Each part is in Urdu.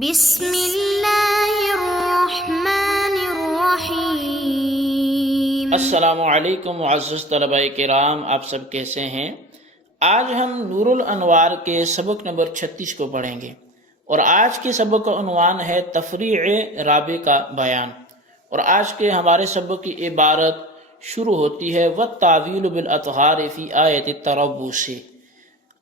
بسم اللہ الرحمن الرحیم۔ السلام علیکم معزز طلبہ کرام، آپ سب کیسے ہیں؟ آج ہم نور الانوار کے سبق نمبر 36 کو پڑھیں گے، اور آج کے سبق کا عنوان ہے تفریع رابع کا بیان۔ اور آج کے ہمارے سبق کی عبارت شروع ہوتی ہے وَالتَّعْوِيلُ بِالْأَطْهَارِ فِي آیَةِ التَّرَبُّصِ۔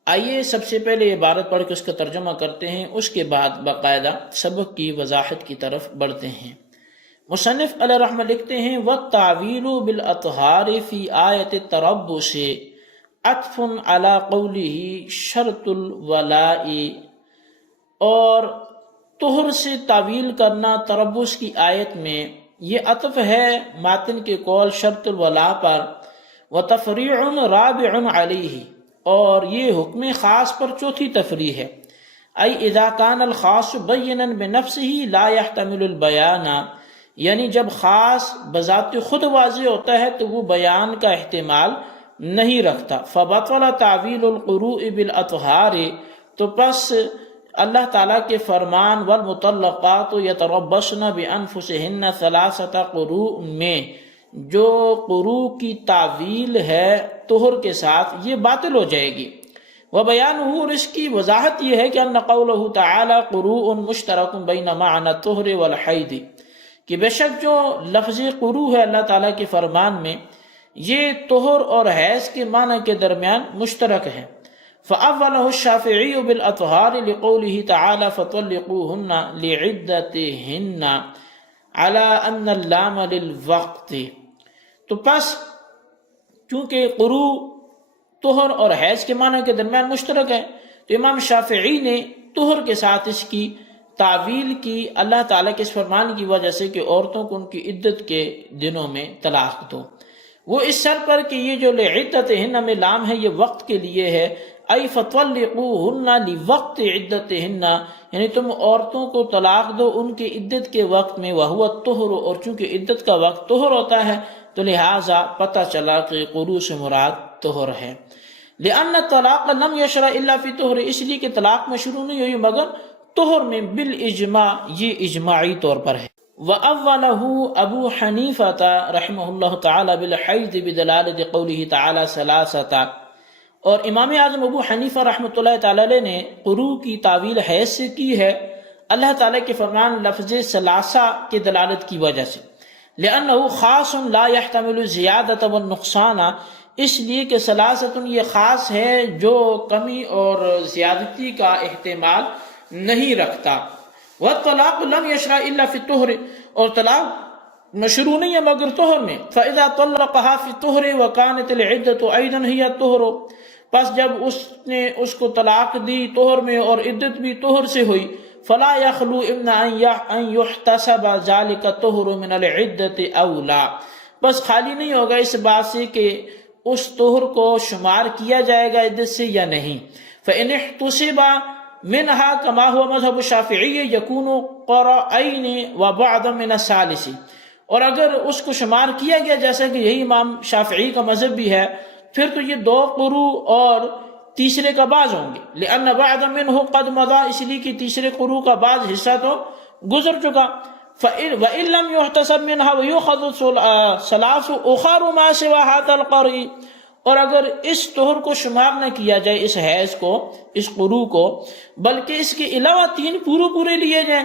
آئیے سب سے پہلے عبارت پڑھ کے اس کا ترجمہ کرتے ہیں، اس کے بعد باقاعدہ سبق کی وضاحت کی طرف بڑھتے ہیں۔ مصنف علیہ رحمہ لکھتے ہیں وَالتَّعْوِيلُ بِالْأَطْهَارِ فِي آیَةِ التَّرَبُّصِ عطف علی قوله شرط الولاء، اور طہر سے تعویل کرنا تربص کی آیت میں یہ عطف ہے ماتن کے قول شرط الولاء پر، وتفریع رابع علیہ، اور یہ حکم خاص پر چوتھی تفریع ہے۔ ای اذا کان الخاص بینا بنفسہ لا يحتمل البیان، یعنی جب خاص بذات خود واضح ہوتا ہے تو وہ بیان کا احتمال نہیں رکھتا۔ فبطل تعویل القروء بالاطہار، تو پس اللہ تعالیٰ کے فرمان والمطلقات یتربصن بانفسہن ثلاثۃ قروء میں جو قروء کی تعویل ہے طہر کے ساتھ یہ باطل ہو جائے گی۔ وبیانہ، اور اس کی وضاحت یہ ہے کہ ان قولہ تعالی قروء مشترک بین معنی الطہر والحید، کہ بے شک جو لفظ قروء ہے اللہ تعالیٰ کے فرمان میں یہ طہر اور حیض کے معنی کے درمیان مشترک ہے۔ فأولہ الشافعی بالاطہار لقولہ تعالی فطلقوہن لعدتہن علی ان اللام للوقت، تو پس چونکہ قروء طہر اور حیض کے معنی کے درمیان مشترک ہے تو امام شافعی نے طہر کے ساتھ اس کی تعویل کی اللہ تعالیٰ کے اس فرمان کی وجہ سے کہ عورتوں کو ان کی عدت کے دنوں میں طلاق دو۔ وہ اس شرط پر کہ یہ جو لعدتہن میں لام ہے یہ وقت کے لیے ہے، ای فطلقوہن لوقت عدتہن، یعنی تم عورتوں کو طلاق دو ان کے عدت کے وقت میں، وہو الطہر، اور چونکہ عدت کا وقت طہر ہوتا ہے تو لہٰذا پتہ چلا کہ قروء سے مراد طہر ہے۔ لأن الطلاق لم یشرع الا فی طہر، اس لیے کہ طلاق میں شروع نہیں ہوئی مگر طہر میں، بالاجماع، یہ اجماعی طور پر ہے۔ وأولہ ابو حنیفہ رحمہ اللہ تعالی بالحیض بدلالۃ قولہ تعالی ثلاثۃ، اور امام اعظم ابو حنیفہ رحمۃ اللہ تعالی علیہ نے قروء کی تعویل حیض سے کی ہے اللہ تعالیٰ کے فرمان لفظ ثلاثہ کے دلالت کی وجہ سے۔ لأنہ خاص لا يحتمل الزیادۃ والنقصان، اس لیے کہ ثلاثۃ یہ خاص ہے جو کمی اور زیادتی کا احتمال نہیں رکھتا۔ والطلاق لم یشرع الا فی الطہر، اور طلاق مشروع نہیں ہے مگر طہر میں۔ فاذا طلقها فی الطہر وکانت العدۃ ایضا ہی الطہر، پس جب اس نے اس کو طلاق دی طہر میں اور عدت بھی طہر سے ہوئی، فلا یخلو ان یحتسب ذلک الطہر من العدۃ اولا، بس خالی نہیں ہوگا اس بات سے کہ اس طہر کو شمار کیا جائے گا عدت سے یا نہیں۔ فإن احتسب منها كما هو مذهب الشافعی یکون قرائین وبعض من الثالث، اور اگر اس کو شمار کیا گیا جیسا کہ یہی امام شافعی کا مذہب بھی ہے پھر تو یہ دو قروء اور تیسرے کا بعض ہوں گے۔ لأن بعض منه قد مضى، اس لیے کہ تیسرے قروء کا بعض حصہ تو گزر چکا۔ وإن لم يحتسب منها ويؤخذ ثلاث أخر ما سوى هذا القرء، اور اگر اس طہر کو شمار نہ کیا جائے اس حیض کو، اس قروء کو، بلکہ اس کے علاوہ تین پورے لیے جائیں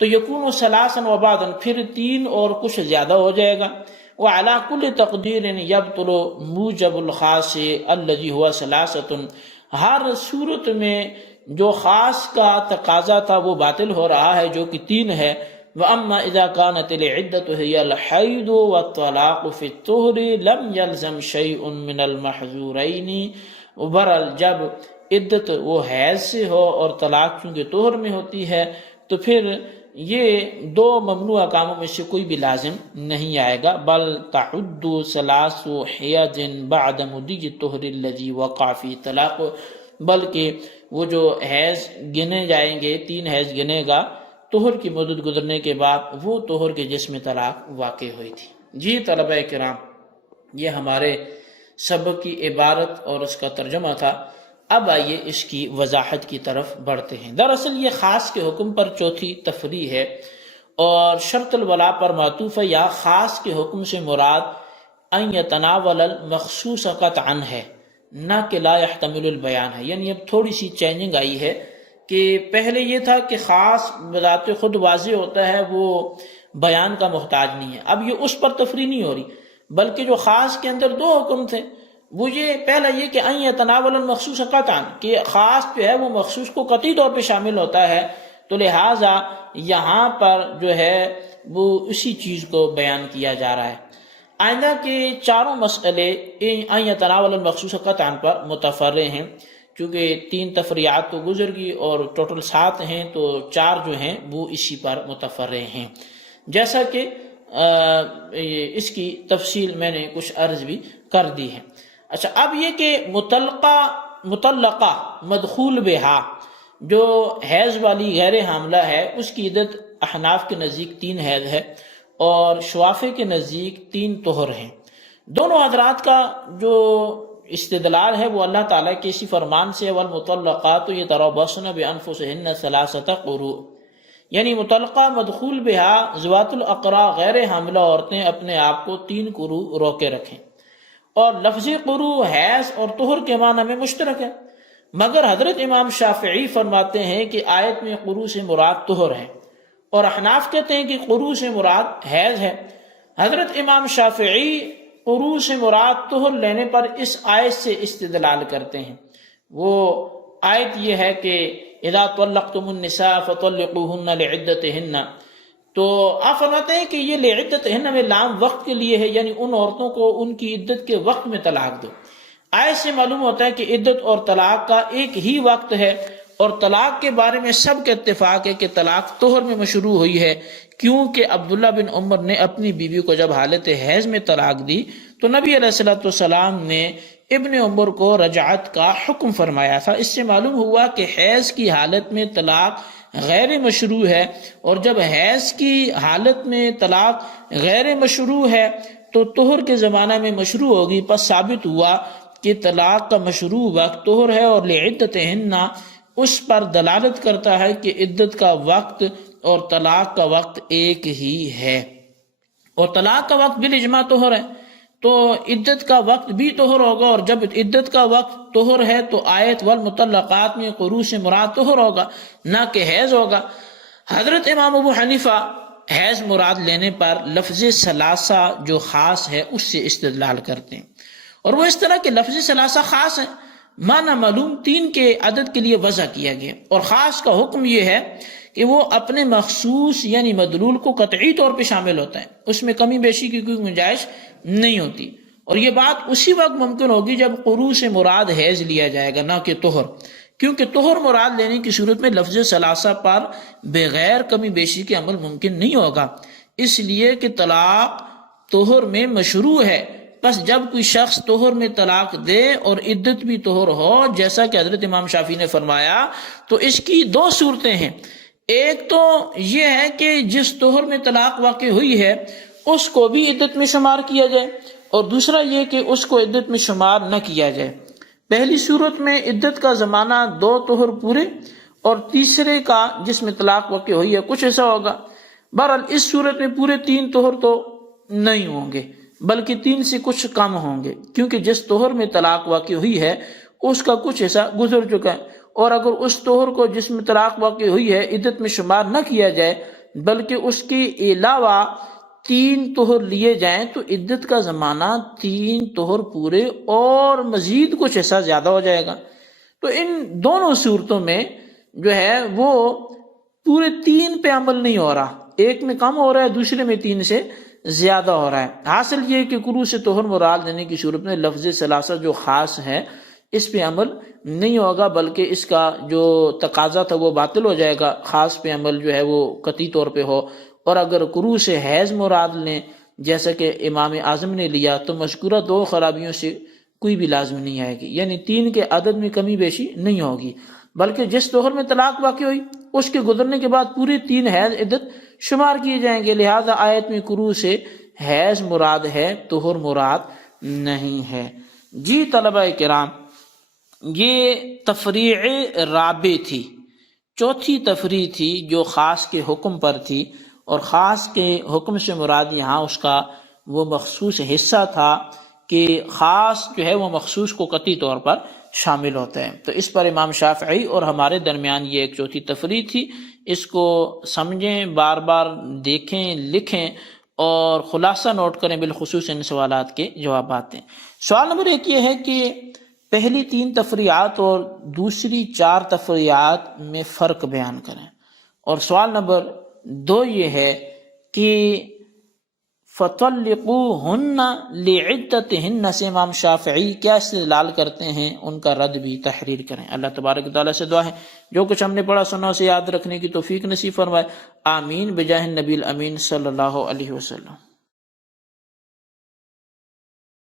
تو یکون ثلاثا وبعضا، پھر تین اور کچھ زیادہ ہو جائے گا۔ وعلى كل تقدیر يبطل موجب الخاص الذي هو ثلاثة، ہر صورت میں جو خاص کا تقاضا تھا وہ باطل ہو رہا ہے جو کہ تین ہے۔ وَأَمَّا إِذَا كَانَتِ الْعِدَّةُ هِيَ الْحَيْضُ وَالطَّلَاقُ فِي الطُّهْرِ لَمْ يَلْزَمْ شَيْءٌ مِّنَ الْمَحْظُورَيْنِ، وبہرحال جب عدت وہ حیض سے ہو اور طلاق چونکہ طہر میں ہوتی ہے تو پھر یہ دو ممنوع کاموں میں سے کوئی بھی لازم نہیں آئے گا۔ بل تعد ثلاث حیض بعد مضی الطہر الذی وقع فی طلاق، بلکہ وہ جو حیض گنے جائیں گے، تین حیض گنے گا طہر کی مدت گزرنے کے بعد وہ طہر کے جس میں طلاق واقع ہوئی تھی۔ جی طلبہ کرام، یہ ہمارے سبق کی عبارت اور اس کا ترجمہ تھا۔ اب آئیے اس کی وضاحت کی طرف بڑھتے ہیں۔ دراصل یہ خاص کے حکم پر چوتھی تفریع ہے اور شرط الولا پر معطوف ہے، یا خاص کے حکم سے مراد ان یتناول المخصوص قطعا ہے، نہ کہ لا يحتمل البیان ہے۔ یعنی اب تھوڑی سی چینجنگ آئی ہے کہ پہلے یہ تھا کہ خاص بذات خود واضح ہوتا ہے، وہ بیان کا محتاج نہیں ہے۔ اب یہ اس پر تفریع نہیں ہو رہی، بلکہ جو خاص کے اندر دو حکم تھے، وہ یہ پہلا یہ کہ ان یتناول المخصوص قطعا، کہ خاص جو ہے وہ مخصوص کو قطعی طور پہ شامل ہوتا ہے، تو لہٰذا یہاں پر جو ہے وہ اسی چیز کو بیان کیا جا رہا ہے۔ آئندہ کے چاروں مسئلے ان یتناول المخصوص قطعا پر متفرع ہیں، چونکہ 3 تفریعات تو گزر گئی اور ٹوٹل 7 ہیں، تو 4 جو ہیں وہ اسی پر متفرع ہیں، جیسا کہ اس کی تفصیل میں نے کچھ عرض بھی کر دی ہے۔ اچھا، اب یہ کہ مطلقہ مدخول بہا جو حیض والی غیر حاملہ ہے، اس کی عدت احناف کے نزدیک 3 حیض ہے اور شوافے کے نزدیک 3 طہر ہیں۔ دونوں حضرات کا جو استدلال ہے وہ اللہ تعالیٰ کے اسی فرمان سے، والمطلقات یتربصن بانفسہن ثلاثۃ قروء، یعنی مطلقہ مدخول بہا ذوات الاقراء غیر حاملہ عورتیں اپنے آپ کو 3 قروء روکے رکھیں، اور لفظی قروء حیض اور طہر کے معنی میں مشترک ہے، مگر حضرت امام شافعی فرماتے ہیں کہ آیت میں قروء سے مراد طہر ہے، اور احناف کہتے ہیں کہ قروء سے مراد حیض ہے۔ حضرت امام شافعی قروء سے مراد طہر لینے پر اس آیت سے استدلال کرتے ہیں۔ وہ آیت یہ ہے کہ اذا طلقتم النساء فطلقوهن لعدتهن، تو آپ فرماتے ہیں کہ یہ لعدتهن میں لام وقت کے لیے ہے، یعنی ان عورتوں کو ان کی عدت کے وقت میں طلاق دو۔ آیت سے معلوم ہوتا ہے کہ عدت اور طلاق کا ایک ہی وقت ہے، اور طلاق کے بارے میں سب کا اتفاق ہے کہ طلاق طہر میں مشروع ہوئی ہے، کیونکہ عبداللہ بن عمر نے اپنی بیوی کو جب حالت حیض میں طلاق دی تو نبی علیہ السلام نے ابن عمر کو رجعت کا حکم فرمایا تھا۔ اس سے معلوم ہوا کہ حیض کی حالت میں طلاق غیر مشروع ہے، اور جب حیض کی حالت میں طلاق غیر مشروع ہے تو طہر کے زمانہ میں مشروع ہوگی، پس ثابت ہوا کہ طلاق کا مشروع وقت طہر ہے، اور لعدتہن اس پر دلالت کرتا ہے کہ عدت کا وقت اور طلاق کا وقت ایک ہی ہے، اور طلاق کا وقت بالاجماع طہر ہے، تو عدت کا وقت بھی طہر ہوگا، اور جب عدت کا وقت طہر ہے تو آیت والمطلقات میں قروء سے مراد طہر ہوگا، نہ کہ حیض ہوگا۔ حضرت امام ابو حنیفہ حیض مراد لینے پر لفظ ثلاثہ جو خاص ہے اس سے استدلال کرتے ہیں، اور وہ اس طرح کہ لفظ ثلاثہ خاص ہے، معنی معلوم 3 کے عدد کے لیے وضع کیا گیا، اور خاص کا حکم یہ ہے کہ وہ اپنے مخصوص یعنی مدلول کو قطعی طور پہ شامل ہوتا ہے، اس میں کمی بیشی کی کوئی گنجائش نہیں ہوتی، اور یہ بات اسی وقت ممکن ہوگی جب قروء سے مراد حیض لیا جائے گا، نہ کہ طہر، کیونکہ طہر مراد لینے کی صورت میں لفظ ثلاثہ پر بغیر کمی بیشی کے عمل ممکن نہیں ہوگا، اس لیے کہ طلاق طہر میں مشروع ہے۔ بس جب کوئی شخص طہر میں طلاق دے اور عدت بھی طہر ہو، جیسا کہ حضرت امام شافعی نے فرمایا، تو اس کی 2 صورتیں ہیں۔ ایک تو یہ ہے کہ جس طہر میں طلاق واقع ہوئی ہے اس کو بھی عدت میں شمار کیا جائے، اور دوسرا یہ کہ اس کو عدت میں شمار نہ کیا جائے۔ پہلی صورت میں عدت کا زمانہ 2 طہر پورے، اور تیسرے کا جس میں طلاق واقع ہوئی ہے کچھ ایسا ہوگا۔ بہرحال اس صورت میں پورے 3 طہر تو نہیں ہوں گے، بلکہ 3 سے کچھ کم ہوں گے، کیونکہ جس طہر میں طلاق واقع ہوئی ہے اس کا کچھ ایسا گزر چکا ہے، اور اگر اس طہر کو جس میں طلاق واقع ہوئی ہے عدت میں شمار نہ کیا جائے بلکہ اس کے علاوہ 3 طہر لیے جائیں تو عدت کا زمانہ 3 طہر پورے اور مزید کچھ ایسا زیادہ ہو جائے گا۔ تو ان دونوں صورتوں میں جو ہے وہ پورے 3 پہ عمل نہیں ہو رہا، ایک میں کم ہو رہا ہے، دوسرے میں 3 سے زیادہ ہو رہا ہے۔ حاصل یہ کہ قروء سے طہر مراد دینے کی صورت میں لفظ ثلاثہ جو خاص ہے اس پہ عمل نہیں ہوگا، بلکہ اس کا جو تقاضا تھا وہ باطل ہو جائے گا، خاص پہ عمل جو ہے وہ قطعی طور پہ ہو۔ اور اگر قروء سے حیض مراد لیں جیسا کہ امام اعظم نے لیا تو مذکورہ 2 خرابیوں سے کوئی بھی لازم نہیں آئے گی، یعنی 3 کے عدد میں کمی بیشی نہیں ہوگی، بلکہ جس طہر میں طلاق واقع ہوئی اس کے گزرنے کے بعد پورے 3 حیض عدت شمار کیے جائیں گے۔ لہذا آیت میں قروء سے حیض مراد ہے، طہر مراد نہیں ہے۔ جی طلبہ کرام، یہ تفریع رابع تھی، چوتھی تفریع تھی جو خاص کے حکم پر تھی، اور خاص کے حکم سے مراد یہاں اس کا وہ مخصوص حصہ تھا کہ خاص جو ہے وہ مخصوص کو قطعی طور پر شامل ہوتا ہے۔ تو اس پر امام شافعی اور ہمارے درمیان یہ ایک چوتھی تفریع تھی، اس کو سمجھیں، بار بار دیکھیں، لکھیں اور خلاصہ نوٹ کریں، بالخصوص ان سوالات کے جوابات دیں۔ سوال نمبر 1 یہ ہے کہ پہلی 3 تفریعات اور دوسری 4 تفریعات میں فرق بیان کریں، اور سوال نمبر 2 یہ ہے کہ فَطَلِّقُوهُنَّ لِعِدَّتِهِنَّ سے امام شافعی کیا استدلال کرتے ہیں، ان کا رد بھی تحریر کریں۔ اللہ تبارک و تعالیٰ سے دعا ہے جو کچھ ہم نے پڑھا سنا اسے یاد رکھنے کی توفیق نصیب فرمائے، آمین بجاہ النبی الامین صلی اللہ علیہ وسلم۔